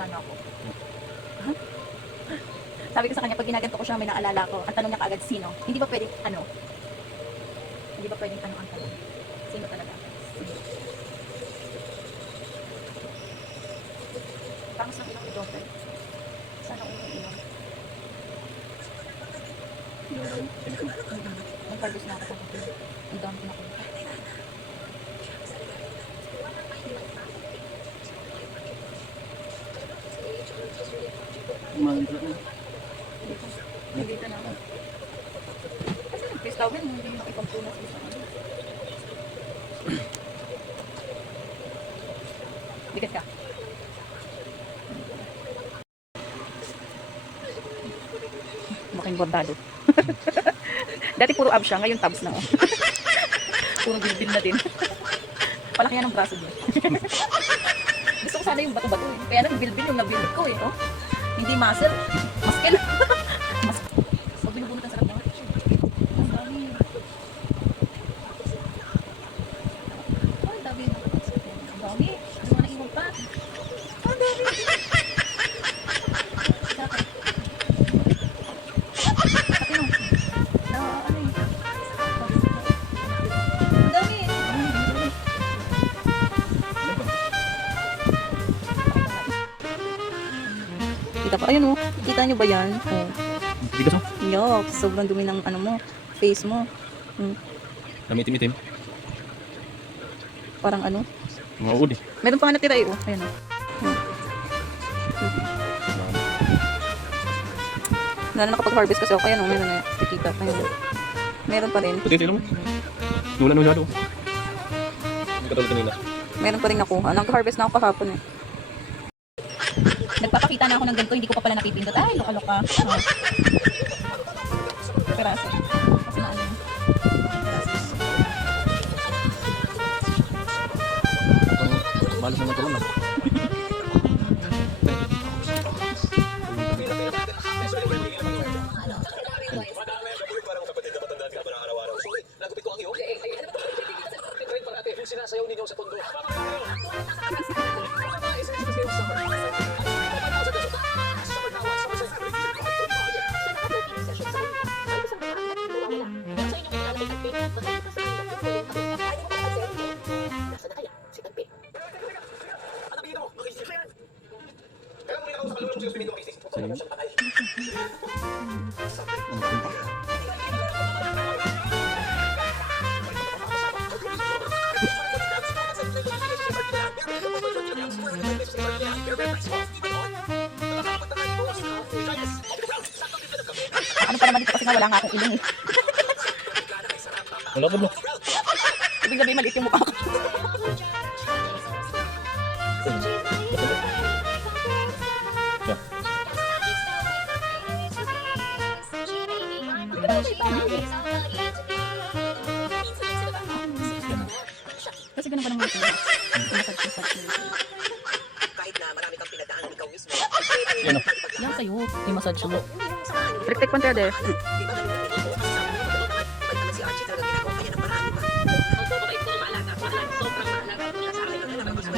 wala na ako. Sabi ko sa kanya, pag ginaganto ko siya, may naalala ko. Ang tanong niya kaagad, sino? Hindi ba pwedeng ano? Hindi ba pwedeng ano ang tanong? Sino talaga? Sino? Tangos ng ilong ni Doctor. Sana unang ilong. Nag-cardios na ako sa kapatid. Ang dami na ako. Umaga na. Nagdita na ako. Kasi nag-face towel, hindi mo ipagpunas isa. Bigat ka. Mukhang bordado. Dati puro abs siya, ngayon tabs na. Oh. Puro bilbil na din. Palaki yan ang braso niya. Gusto ko sana yung bato-bato eh. Kaya nag-bilbil yung nabilbil ko eh. Oh. Hindi muscle. Muscle. Pag binubunot ang sarap niya. Ang dami. Ang dami. Ang dami. Ang mga naiwan pa. Ang dami. Sarap. Pati no. Ano eh. Ang dami. Kita pa. Ayun oh. Kita nyo ba yan? Oh. Bigas mo? Yuck. Sobrang dumi ng ano mo. Face mo. Dami itim-itim. Parang ano. Mga uod eh. Meron pa nga natira eh. Oh. Ayun oh. Wala na nakapag-harvest kasi ako. Kaya no, meron na nakikita. Ayun. Meron pa rin. Puti, tignan mo. Nula-nula doon. Hindi katulad kanina. Meron pa rin nakuha. Nag-harvest na ako kahapon eh. Nagpapakita na ako ng ganito, hindi ko pa pala napipindot. Ay, loka-loka. Oh. Peraso. Kasi na ano. Malas naman ito lang. Sinasayaw ninyo sa tondo. Ano pa naman dito kasi nga wala nga akong ilong eh. Wala po no. Ibig sabihin maliit yung mukha ko. Kasi ganun ba naman ito? Kahit na marami kang pinagdaanan ikaw mismo. Yan o. Yan sa'yo. Yung massage mo. Trick-trick pa tayo deh. Si Archie talaga ginagawa kanya ng marami pa. Sobrang maalaga. Sobrang maalaga. Sa akin ang nalaman ko sa